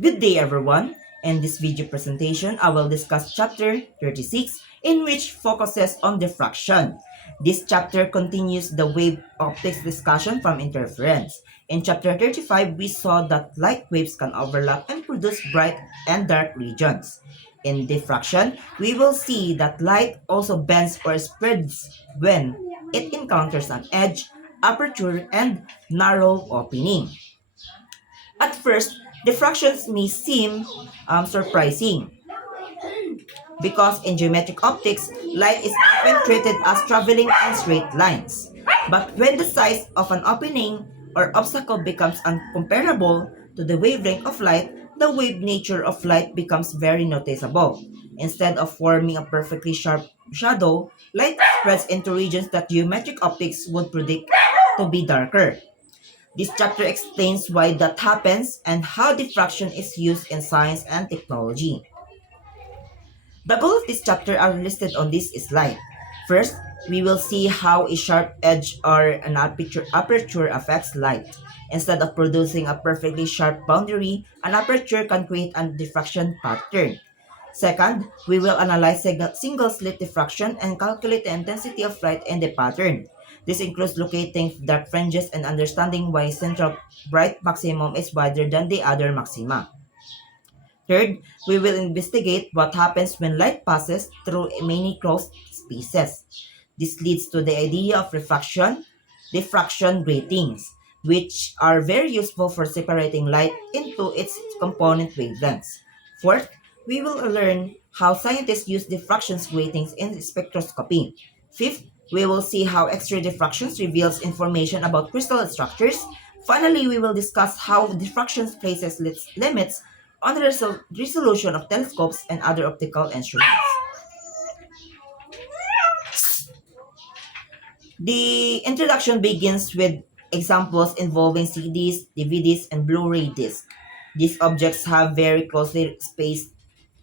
Good day everyone! In this video presentation, I will discuss chapter 36 in which focuses on diffraction. This chapter continues the wave optics discussion from interference. In chapter 35, we saw that light waves can overlap and produce bright and dark regions. In diffraction, we will see that light also bends or spreads when it encounters an edge, aperture, and narrow opening. At first, diffractions may seem surprising because in geometric optics, light is often treated as traveling in straight lines. But when the size of an opening or obstacle becomes uncomparable to the wavelength of light, the wave nature of light becomes very noticeable. Instead of forming a perfectly sharp shadow, light spreads into regions that geometric optics would predict to be darker. This chapter explains why that happens and how diffraction is used in science and technology. The goal of this chapter are listed on this slide. First, we will see how a sharp edge or an aperture affects light. Instead of producing a perfectly sharp boundary, an aperture can create a diffraction pattern. Second, we will analyze single slit diffraction and calculate the intensity of light in the pattern. This includes locating dark fringes and understanding why central bright maximum is wider than the other maxima. Third, we will investigate what happens when light passes through many closed spaces. This leads to the idea of refraction, diffraction gratings, which are very useful for separating light into its component wavelengths. Fourth, we will learn how scientists use diffraction gratings in spectroscopy. Fifth, we will see how X-ray diffraction reveals information about crystal structures. Finally, we will discuss how diffraction places limits on the resolution of telescopes and other optical instruments. The introduction begins with examples involving CDs, DVDs, and Blu-ray discs. These objects have very closely spaced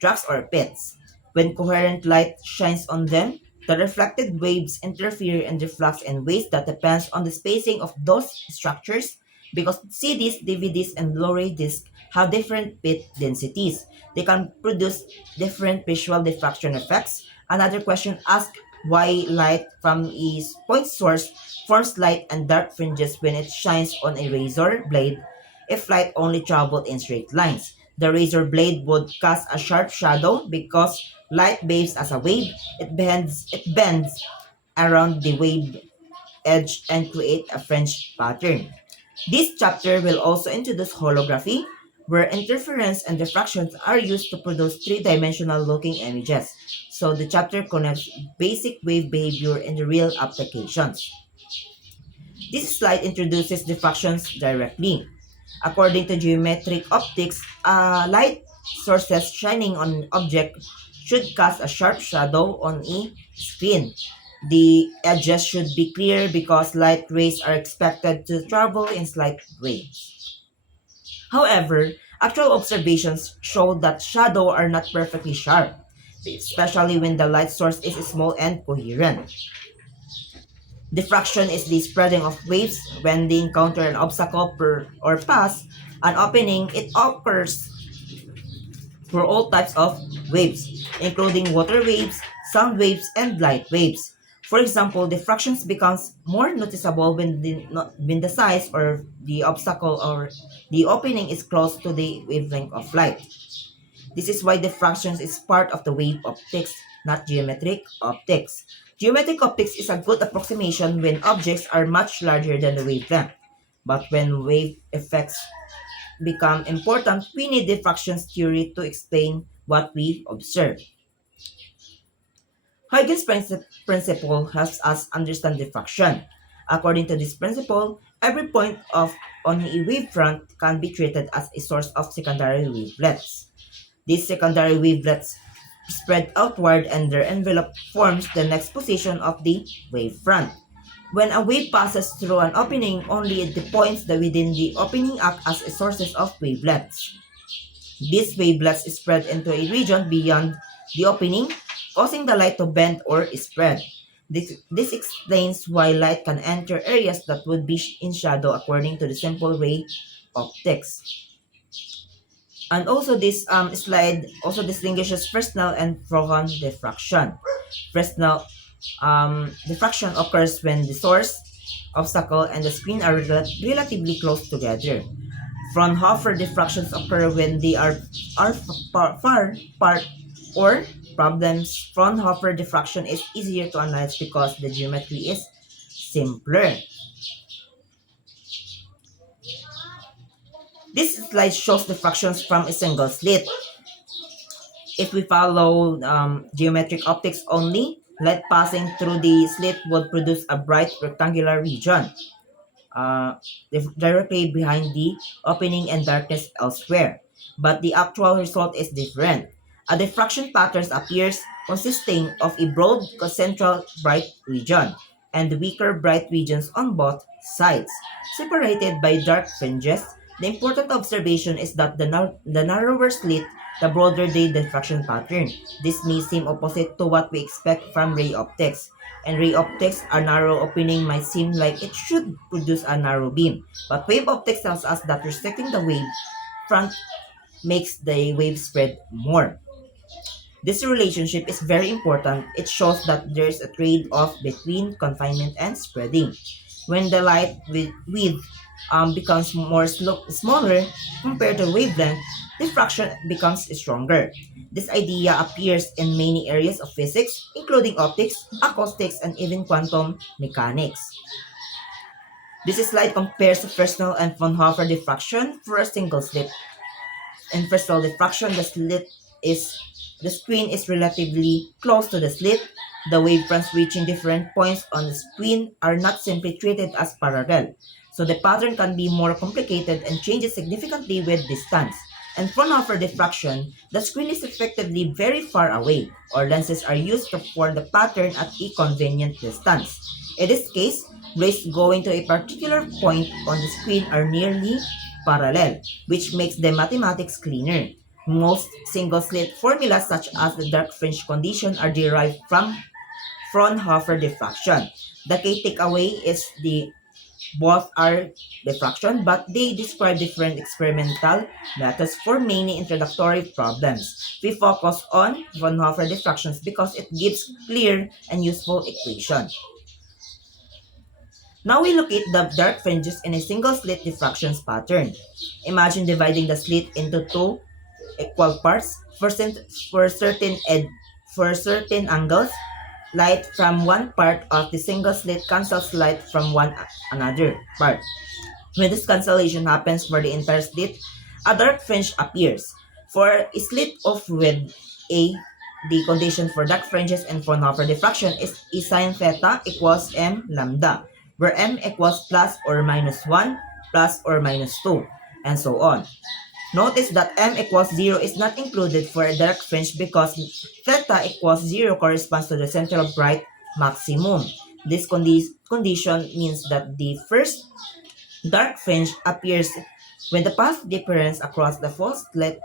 tracks or pits. When coherent light shines on them, the reflected waves interfere and reflux in ways that depends on the spacing of those structures because CDs, DVDs, and Blu-ray discs have different bit densities. They can produce different visual diffraction effects. Another question asks why light from a point source forms light and dark fringes when it shines on a razor blade if light only traveled in straight lines. The razor blade would cast a sharp shadow because light behaves as a wave. It bends around the wave edge and create a fringe pattern. This chapter will also introduce holography, where interference and diffractions are used to produce three-dimensional looking images. So the chapter connects basic wave behavior and the real applications. This slide introduces diffractions directly. According to geometric optics, light sources shining on an object should cast a sharp shadow on a screen. The edges should be clear because light rays are expected to travel in slight waves. However, actual observations show that shadows are not perfectly sharp, especially when the light source is small and coherent. Diffraction is the spreading of waves when they encounter an obstacle or pass an opening. It occurs for all types of waves, including water waves, sound waves, and light waves. For example, diffractions becomes more noticeable when the size or the obstacle or the opening is close to the wavelength of light. This is why diffraction is part of the wave optics, not geometric optics. Geometric optics is a good approximation when objects are much larger than the wavelength. But when wave effects become important, we need diffraction theory to explain what we observe. Huygens principle helps us understand diffraction. According to this principle, every point on a wavefront can be treated as a source of secondary wavelets. These secondary wavelets spread outward and their envelope forms the next position of the wavefront. When a wave passes through an opening, only the points that within the opening act as sources of wavelets. These wavelets spread into a region beyond the opening, causing the light to bend or spread. This explains why light can enter areas that would be in shadow according to the simple ray optics. And also this slide also distinguishes Fresnel and Frohn diffraction. Fresnel diffraction occurs when the source, obstacle, and the screen are relatively close together. Fraunhofer diffractions occur when they are far apart or problems. Fraunhofer diffraction is easier to analyze because the geometry is simpler. This slide shows diffractions from a single slit. If we follow geometric optics only, light passing through the slit would produce a bright rectangular region uh, directly behind the opening and darkness elsewhere. But the actual result is different. A diffraction pattern appears consisting of a broad central bright region and weaker bright regions on both sides, separated by dark fringes. The important observation is that the narrower slit, the broader the diffraction pattern. This may seem opposite to what we expect from ray optics. And ray optics, a narrow opening might seem like it should produce a narrow beam. But wave optics tells us that restricting the wave front makes the wave spread more. This relationship is very important. It shows that there is a trade-off between confinement and spreading. When the light width becomes smaller compared to wavelength, diffraction becomes stronger. This idea appears in many areas of physics, including optics, acoustics, and even quantum mechanics. This slide compares Fresnel and Fraunhofer diffraction for a single slit. In Fresnel diffraction, the screen is relatively close to the slit. The wavefronts reaching different points on the screen are not simply treated as parallel, so the pattern can be more complicated and changes significantly with distance. In Fraunhofer diffraction, the screen is effectively very far away, or lenses are used to form the pattern at a convenient distance. In this case, rays going to a particular point on the screen are nearly parallel, which makes the mathematics cleaner. Most single-slit formulas, such as the dark fringe condition, are derived from Fraunhofer diffraction. The key takeaway is both are diffraction, but they describe different experimental methods for many introductory problems. We focus on Fraunhofer diffractions because it gives clear and useful equation. Now we locate the dark fringes in a single slit diffractions pattern. Imagine dividing the slit into two equal parts. For certain angles, light from one part of the single slit cancels light from another part. When this cancellation happens for the entire slit, a dark fringe appears. For a slit of width A, the condition for dark fringes and Fraunhofer diffraction is E sine theta equals m lambda, where m equals plus or minus 1, plus or minus 2, and so on. Notice that m equals 0 is not included for a dark fringe because theta equals 0 corresponds to the central bright maximum. This condition means that the first dark fringe appears when the path difference across the full slit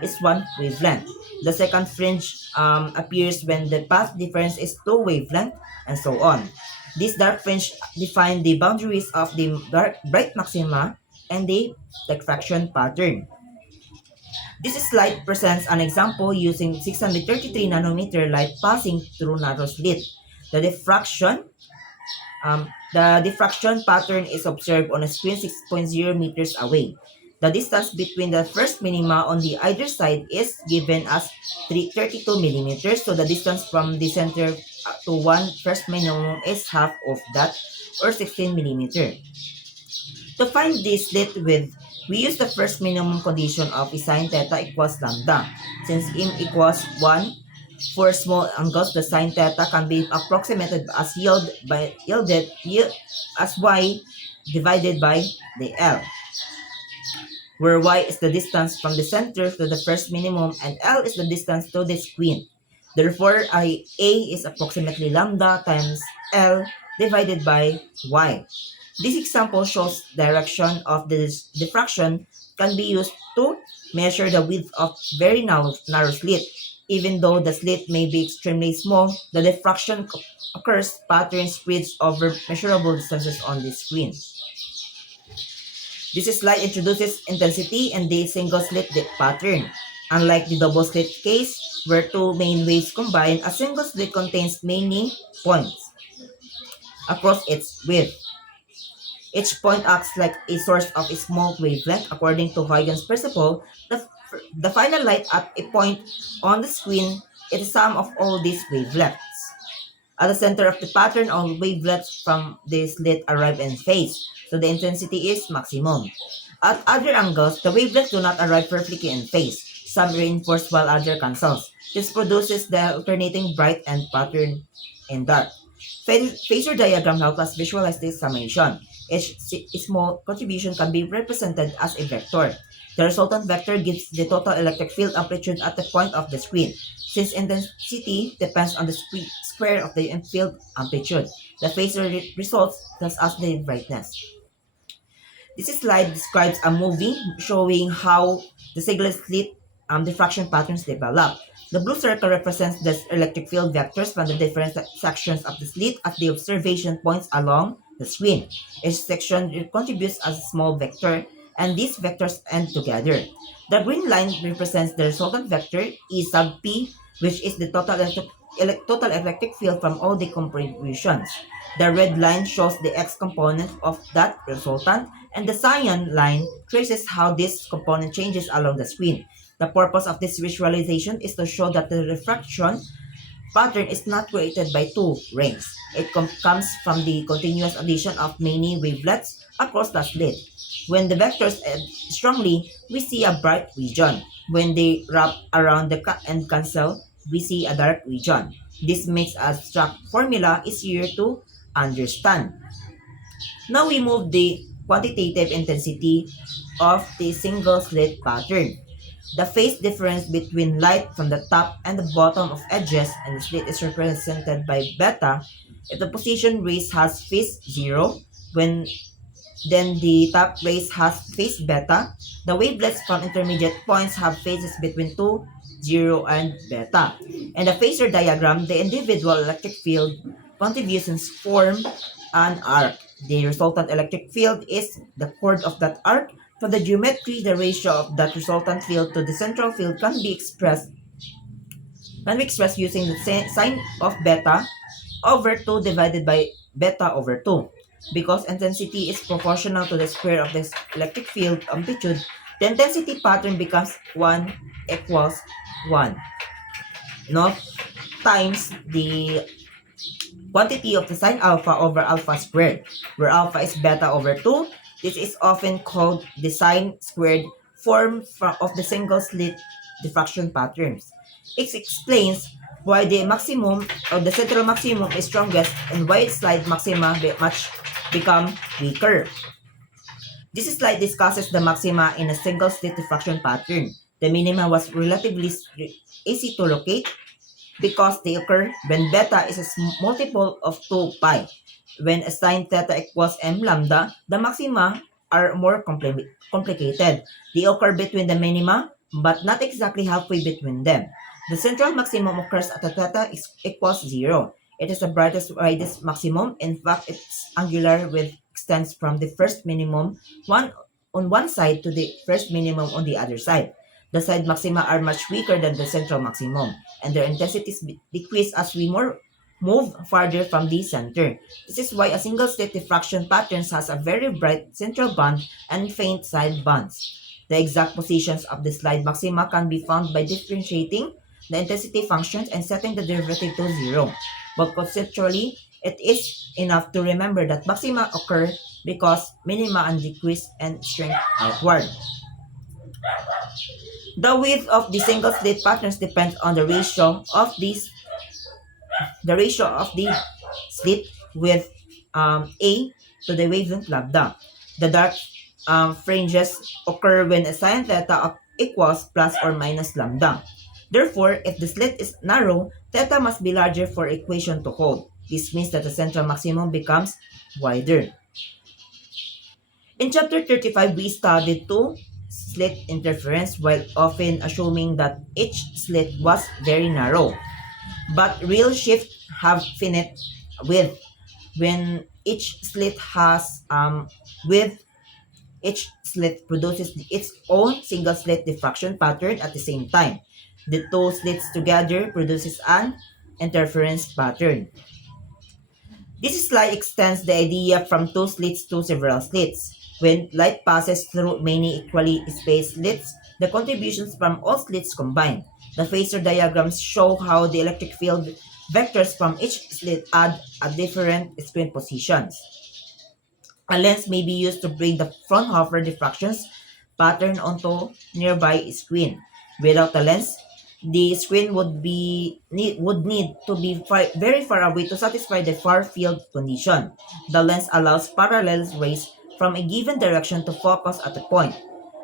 is one wavelength. The second fringe appears when the path difference is two wavelengths, and so on. These dark fringe define the boundaries of the bright maxima and the diffraction pattern. This slide presents an example using 633 nanometer light passing through narrow slit. The diffraction pattern is observed on a screen 6.0 meters away. The distance between the first minima on the either side is given as 32 millimeters, so the distance from the center to one first minimum is half of that, or 16 millimeter. To find this slit width, we use the first minimum condition of E sine theta equals lambda. Since m equals 1, for small angles, the sine theta can be approximated as as y divided by the L, where y is the distance from the center to the first minimum and L is the distance to the screen. Therefore, A is approximately lambda times L divided by y. This example shows direction of the diffraction can be used to measure the width of very narrow slit. Even though the slit may be extremely small, the diffraction occurs pattern spreads over measurable distances on the screen. This slide introduces intensity and the single slit pattern. Unlike the double slit case, where two main waves combine, a single slit contains many points across its width. Each point acts like a source of a small wavelength. According to Huygens principle, the final light at a point on the screen is the sum of all these wavelengths. At the center of the pattern, all wavelets from the slit arrive in phase, so the intensity is maximum. At other angles, the wavelets do not arrive perfectly in phase. Some reinforce while other cancels. This produces the alternating bright and pattern in dark. Phasor diagram helps us visualize this summation. Each small contribution can be represented as a vector. The resultant vector gives the total electric field amplitude at the point of the screen. Since intensity depends on the square of the field amplitude, the phasor results thus as the brightness. This slide describes a movie showing how the single slit diffraction patterns develop. The blue circle represents the electric field vectors from the different sections of the slit at the observation points along the screen. Each section contributes as a small vector, and these vectors end together. The green line represents the resultant vector, E sub P, which is the total electric field from all the contributions. The red line shows the X component of that resultant, and the cyan line traces how this component changes along the screen. The purpose of this visualization is to show that the refraction pattern is not created by two rings. It comes from the continuous addition of many wavelets across the slit. When the vectors add strongly, we see a bright region. When they wrap around and cancel, we see a dark region. This makes abstract formula easier to understand. Now we move the quantitative intensity of the single slit pattern. The phase difference between light from the top and the bottom of edges and the slit is represented by beta. If the position rays has phase 0, then the top rays has phase beta. The wavelets from intermediate points have phases between 2, 0, and beta. In the phasor diagram, the individual electric field contributions form an arc. The resultant electric field is the chord of that arc. For the geometry, the ratio of that resultant field to the central field can be expressed using the sine of beta over 2 divided by beta over 2. Because intensity is proportional to the square of the electric field amplitude, the intensity pattern becomes 1 equals 1, not times the quantity of the sine alpha over alpha squared, where alpha is beta over 2. This is often called the sine squared form of the single slit diffraction patterns. It explains why the maximum or the central maximum is strongest and why its slide maxima become weaker. This slide discusses the maxima in a single slit diffraction pattern. The minima was relatively easy to locate because they occur when beta is a multiple of 2 pi. When sine theta equals m lambda, the maxima are more complicated. They occur between the minima, but not exactly halfway between them. The central maximum occurs at the theta equals 0. It is the brightest widest maximum. In fact, its angular width extends from the first minimum on one side to the first minimum on the other side. The side maxima are much weaker than the central maximum, and their intensities decrease as we move farther from the center. This is why a single slit diffraction pattern has a very bright central band and faint side bands. The exact positions of the slide maxima can be found by differentiating the intensity functions and setting the derivative to 0. But conceptually, it is enough to remember that maxima occur because minima and decrease and shrink outward. The width of the single slit patterns depends on the ratio of the slit width A to the wavelength lambda. The dark fringes occur when a sine theta equals plus or minus lambda. Therefore, if the slit is narrow, theta must be larger for equation to hold. This means that the central maximum becomes wider. In chapter 35, we studied two slit interference while often assuming that each slit was very narrow. But real shifts have finite width. When each slit has width Each slit produces its own single slit diffraction pattern at the same time. The two slits together produces an interference pattern. This slide extends the idea from two slits to several slits. When light passes through many equally spaced slits, the contributions from all slits combine. The phasor diagrams show how the electric field vectors from each slit add at different screen positions. A lens may be used to bring the Fraunhofer diffractions pattern onto nearby screen. Without a lens, the screen would need to be very far away to satisfy the far field condition. The lens allows parallel rays from a given direction to focus at a point.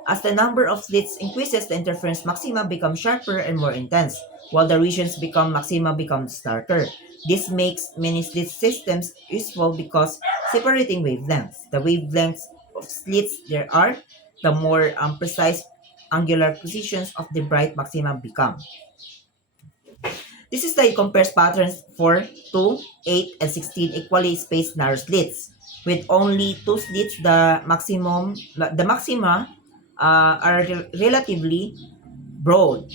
As the number of slits increases, the interference maxima become sharper and more intense, while the regions maxima become starker. This makes many slit systems useful because separating wavelengths. The wavelengths of slits there are, the more precise angular positions of the bright maxima become. This slide compares patterns for 2, 8, and 16 equally spaced narrow slits. With only two slits, the maxima are relatively broad.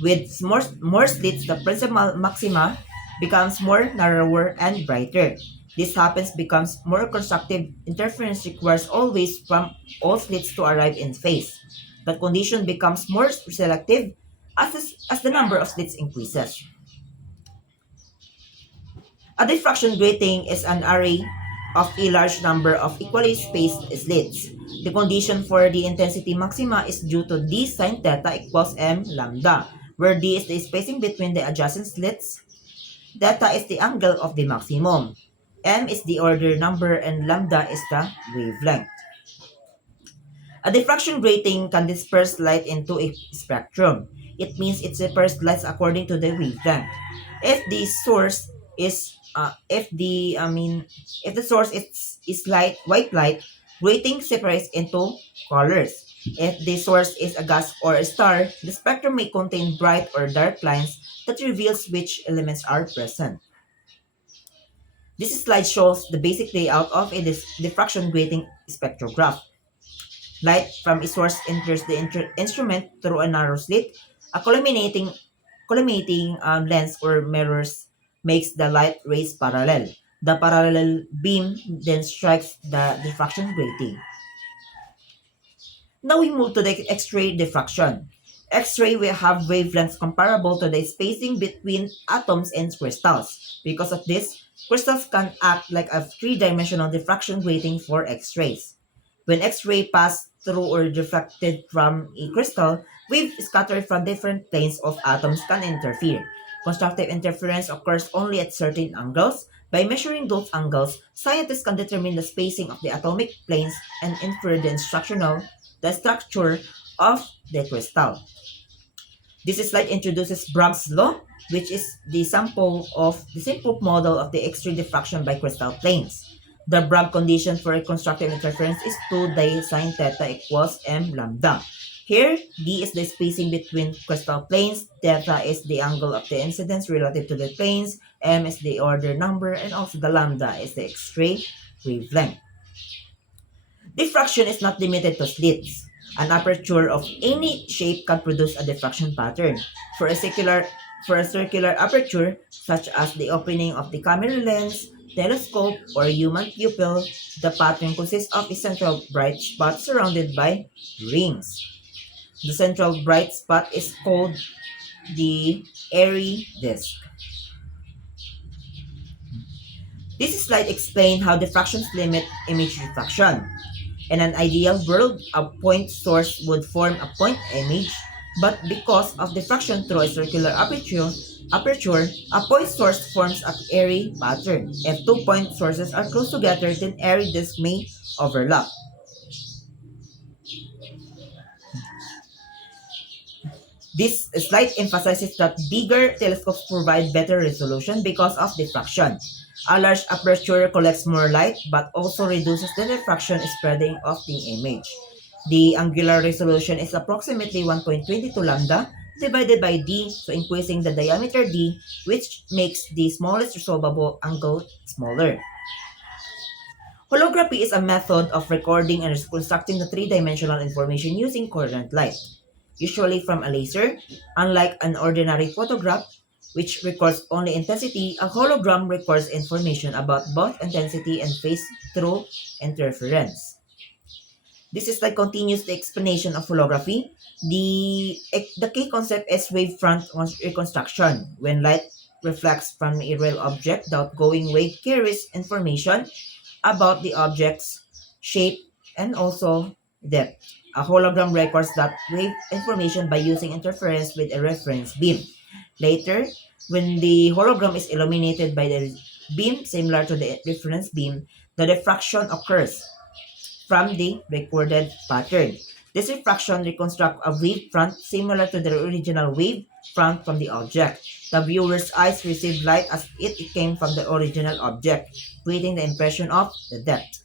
With more slits, the principal maxima becomes more narrower and brighter. This happens becomes more constructive. Interference requires always from all slits to arrive in phase. The condition becomes more selective as the number of slits increases. A diffraction grating is an array of a large number of equally spaced slits. The condition for the intensity maxima is due to d sine theta equals m lambda, where d is the spacing between the adjacent slits, theta is the angle of the maximum, m is the order number, and lambda is the wavelength. A diffraction grating can disperse light into a spectrum. It means it separates light according to the wavelength. If the source is if the source is white light, grating separates into colors. If the source is a gas or a star, the spectrum may contain bright or dark lines that reveals which elements are present. This slide shows the basic layout of a diffraction grating spectrograph. Light from a source enters the instrument through a narrow slit. A collimating lens or mirrors makes the light rays parallel. The parallel beam then strikes the diffraction grating. Now we move to the X-ray diffraction. X-ray will have wavelengths comparable to the spacing between atoms and crystals. Because of this, crystals can act like a three-dimensional diffraction grating for X-rays. When X-ray pass through or diffracted from a crystal, waves scattered from different planes of atoms can interfere. Constructive interference occurs only at certain angles. By measuring those angles, scientists can determine the spacing of the atomic planes and infer the structure of the crystal. This slide introduces Bragg's law, which is the simple model of the X-ray diffraction by crystal planes. The Bragg condition for a constructive interference is 2 di sine theta equals m lambda. Here, d is the spacing between crystal planes, theta is the angle of the incidence relative to the planes, m is the order number, and also the lambda is the X-ray wavelength. Diffraction is not limited to slits. An aperture of any shape can produce a diffraction pattern. For a circular aperture, such as the opening of the camera lens, telescope, or human pupil, the pattern consists of a central bright spot surrounded by rings. The central bright spot is called the airy disk. This slide explains how diffractions limit image refraction. In an ideal world, a point source would form a point image, but because of diffraction through a circular aperture, a point source forms an airy pattern. If two point sources are close together, then airy disks may overlap. This slide emphasizes that bigger telescopes provide better resolution because of diffraction. A large aperture collects more light but also reduces the diffraction spreading of the image. The angular resolution is approximately 1.22 lambda divided by d, so increasing the diameter d, which makes the smallest resolvable angle smaller. Holography is a method of recording and reconstructing the three-dimensional information using coherent light, usually from a laser. Unlike an ordinary photograph, which records only intensity, a hologram records information about both intensity and phase through interference. This is the continuous explanation of holography. The key concept is wavefront reconstruction. When light reflects from a real object, the outgoing wave carries information about the object's shape and also depth. A hologram records that wave information by using interference with a reference beam. Later, when the hologram is illuminated by the beam similar to the reference beam, the diffraction occurs from the recorded pattern. This refraction reconstructs a wave front similar to the original wave front from the object. The viewer's eyes receive light as it came from the original object, creating the impression of the depth.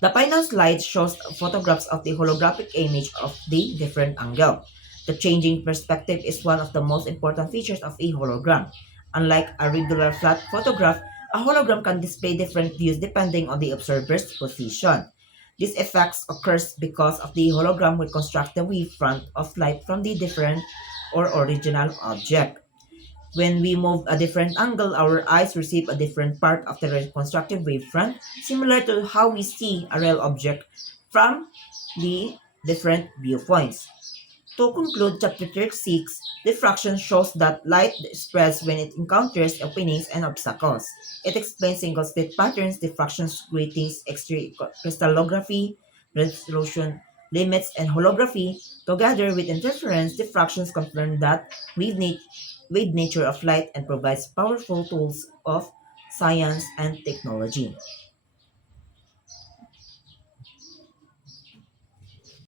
The final slide shows photographs of the holographic image of the different angle. The changing perspective is one of the most important features of a hologram. Unlike a regular flat photograph, a hologram can display different views depending on the observer's position. This effect occurs because of the hologram reconstructs the wavefront of light from the different or original object. When we move a different angle, our eyes receive a different part of the reconstructed wavefront, similar to how we see a real object from the different viewpoints. To conclude chapter 36, diffraction shows that light spreads when it encounters openings and obstacles. It explains single-slit patterns, diffractions, gratings, X-ray crystallography, resolution limits, and holography. Together with interference, diffractions confirm that wave nature of light and provides powerful tools of science and technology.